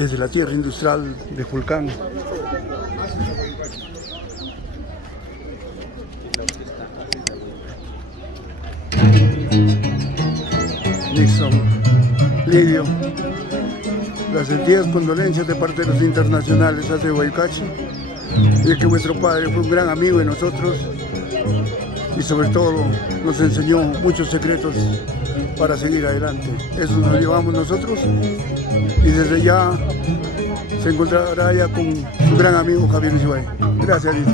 desde la tierra industrial de Julcán. Nixon, Lidio, las sentidas condolencias de parte de los internacionales hacia Huaycachi, y que vuestro padre fue un gran amigo de nosotros y sobre todo nos enseñó muchos secretos para seguir adelante. Eso nos llevamos nosotros y desde ya se encontrará ya con su gran amigo Javier Isbay. Gracias, Lito.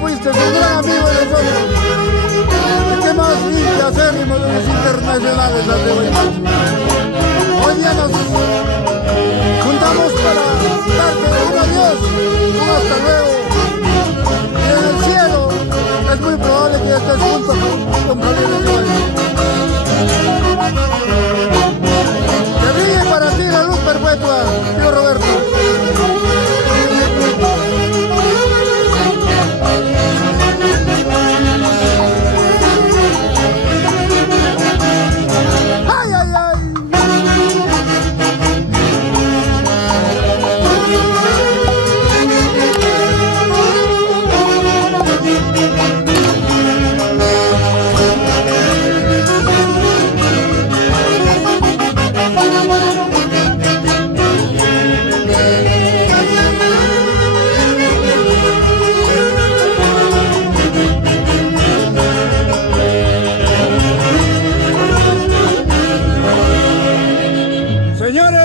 Fuiste un gran amigo de nosotros. ¿Y qué más acérrimo de los internacionales de Huaycachi? Hoy día nos juntamos para darte un adiós, un hasta luego. Y en el cielo es muy probable que estés junto con Javier Isbay. Que brille para ti la luz perpetua, tío Roberto.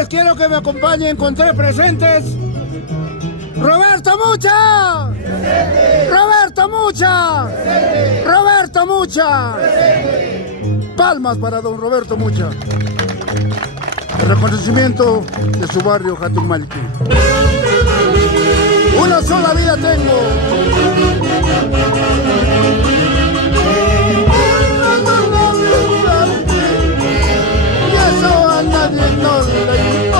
Quiero que me acompañen con tres presentes. ¡Roberto Mucha! ¡Presente! ¡Roberto Mucha! ¡Presente! ¡Roberto Mucha! ¡Presente! Palmas para don Roberto Mucha. El reconocimiento de su barrio Jatumalqui. Una sola vida tengo. Y eso a nadie no le importa.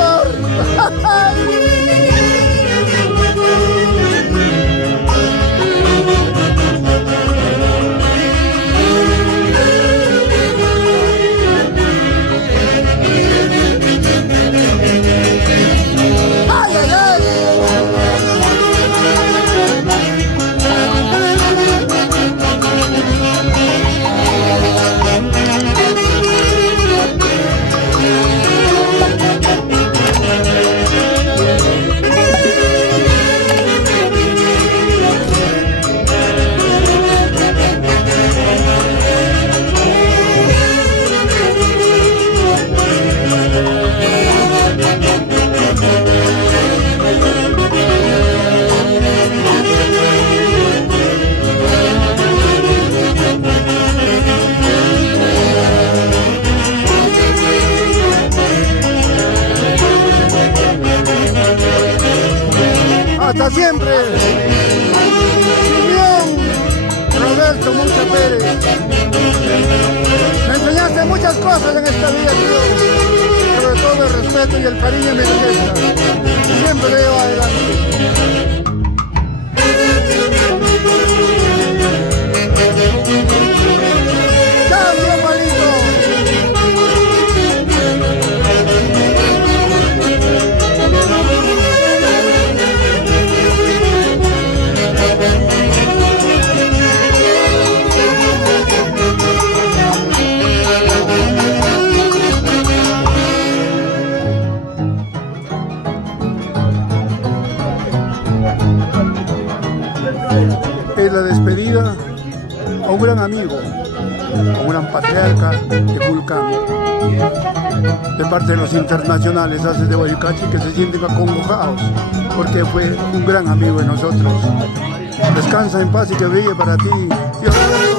Hasta siempre. Simeón Roberto Mucha Pérez. Me enseñaste muchas cosas en esta vida, tío. Sobre todo el respeto y el cariño en mi belleza. Siempre le llevo adelante. ¡Cambio, palito! Es la despedida a un gran amigo, a un gran patriarca de Julcán. de parte de los internacionales haces de Boycachi, que se sienten acongojados, porque fue un gran amigo de nosotros. Descansa en paz y que brille para ti, Dios.